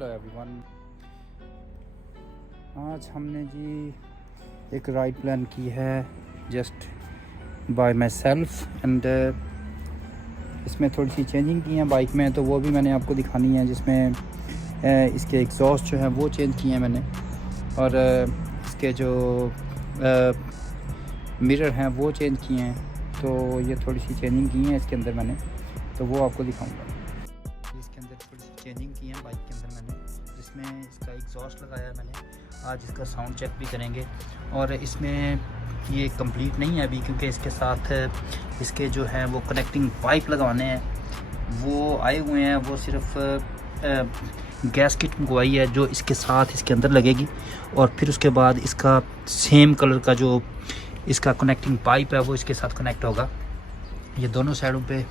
Hello everyone. आज हमने जी एक राइड प्लान की है just by my self and इसमें थोड़ी सी चेंजिंग की है बाइक में, तो वो भी मैंने आपको दिखानी है, जिसमें इसके एग्जॉस्ट जो है वो चेंज किए हैं मैंने, और इसके जो मिरर हैं वो चेंज किए हैं। तो ये थोड़ी सी चेंजिंग की है इसके अंदर मैंने, तो वो आपको दिखाऊंगा। इसके अंदर थोड़ी सी चेंजिंग की है बाइक के अंदर मैंने, जिसमें इसका एग्जॉस्ट लगाया है मैंने। आज इसका साउंड चेक भी करेंगे, और इसमें ये कंप्लीट नहीं है अभी, क्योंकि इसके साथ इसके जो है वो कनेक्टिंग पाइप लगवाने हैं, वो आए हुए हैं। वो सिर्फ गैस किट मंगवाई है जो इसके साथ इसके अंदर लगेगी, और फिर उसके बाद इसका सेम कलर का जो इसका कनेक्टिंग पाइप है वो इसके साथ कनेक्ट होगा। ये दोनों साइडों पे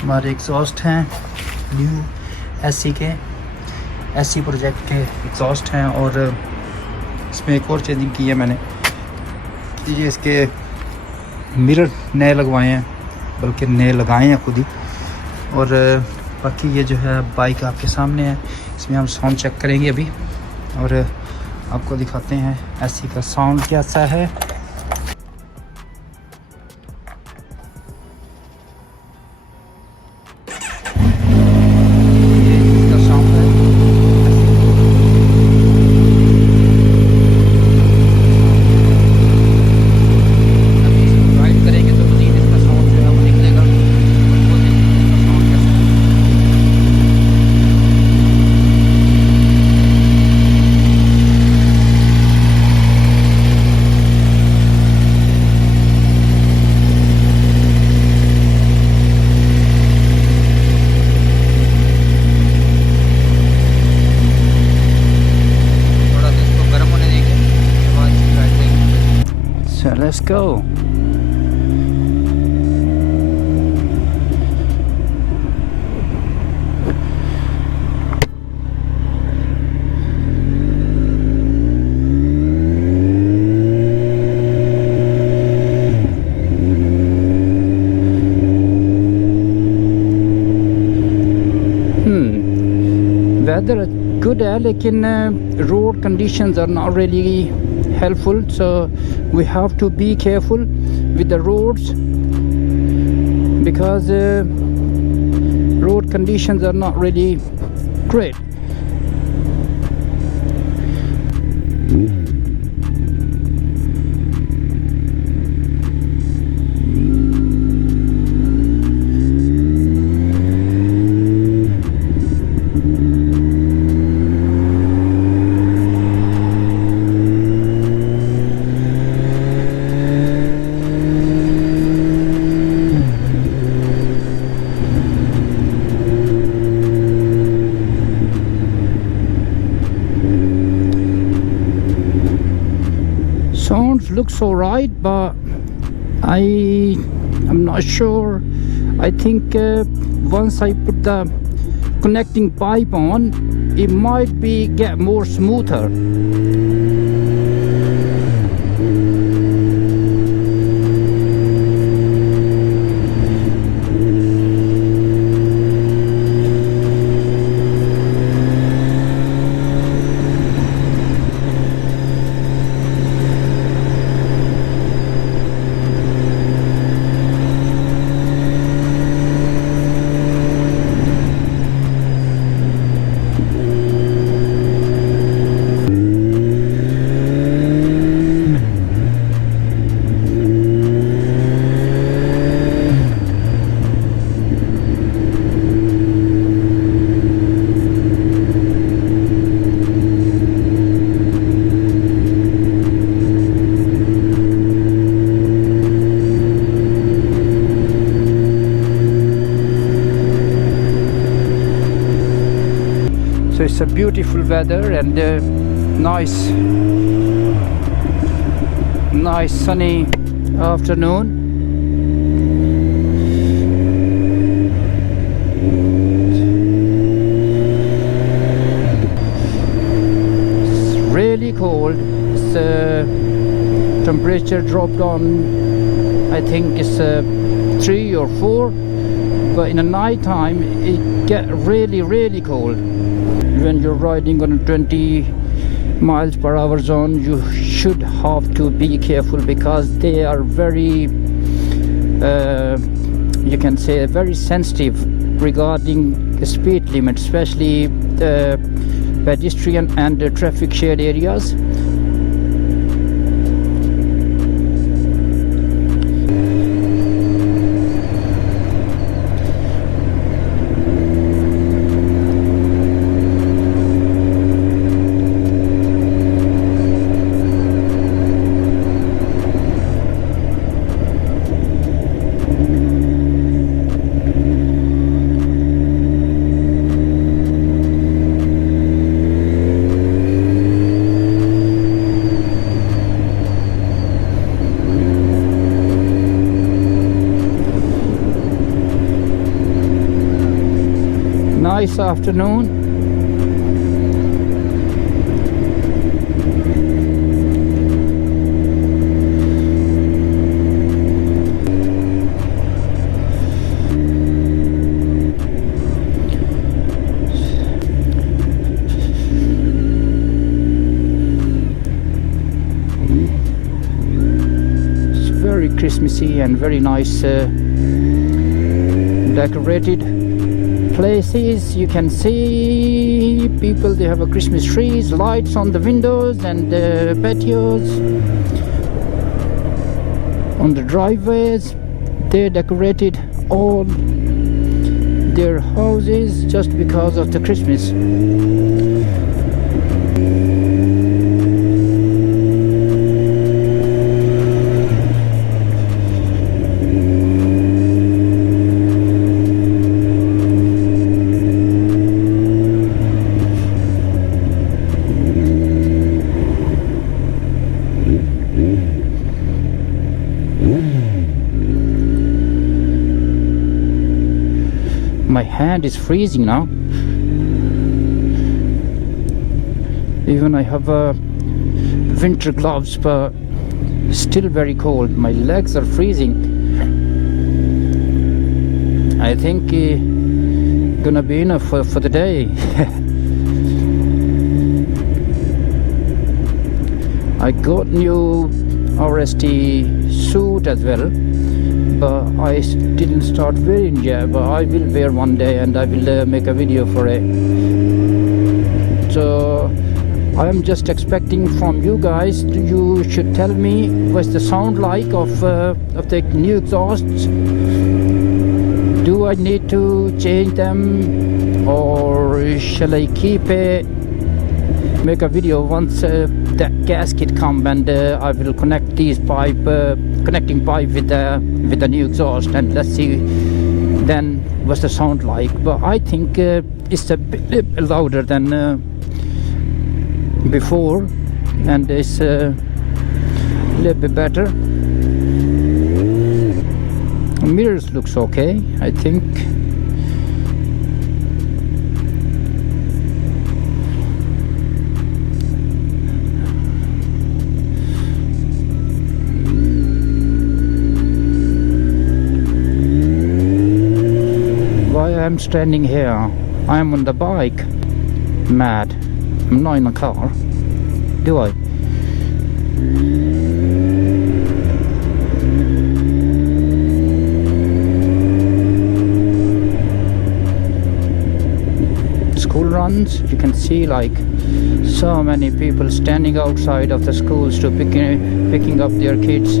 हमारे एग्जॉस्ट हैं, न्यू एससी प्रोजेक्ट के एग्जॉस्ट हैं। और इसमें एक और चेंजिंग की है मैंने, ये इसके मिरर नए लगवाए हैं, बल्कि नए लगाए हैं खुद ही। और बाकी ये जो है बाइक आपके सामने है, इसमें हम साउंड चेक करेंगे अभी, और आपको दिखाते हैं एससी का साउंड कैसा है। So let's go. Weather good है, लेकिन road conditions are not really helpful, so we have to be careful with the roads, because road conditions are not really great. Sounds looks alright, but I'm not sure. I think once I put the connecting pipe on, it might be get more smoother. So it's a beautiful weather and nice sunny afternoon. It's really cold. It's temperature dropped on, I think it's 3 or 4, but in the night time it get really cold. when you're riding on a 20 miles per hour zone, you should have to be careful, because they are very you can say very sensitive regarding the speed limit, especially the pedestrian and the traffic shared areas. Nice afternoon. It's very Christmassy and very nice decorated places. You can see people, they have a Christmas trees, lights on the windows and the patios, on the driveways. They decorated all their houses just because of the Christmas. My hand is freezing now. Even I have winter gloves, but still very cold. My legs are freezing. I think gonna be enough for the day. I got new RST suit as well, but I didn't start wearing yet, but I will wear one day and I will make a video for it. So I am just expecting from you guys, you should tell me what's the sound like of the new exhausts. Do I need to change them, or shall I keep it, make a video once that gasket come, and I will connect these connecting pipe with the new exhaust, and let's see then what's the sound like. But I think it's a bit louder than before, and it's a little bit better. Mirrors looks okay, I think. I'm standing here. I'm on the bike. Mad. I'm not in a car. Do I? School runs. You can see like so many people standing outside of the schools to picking up their kids.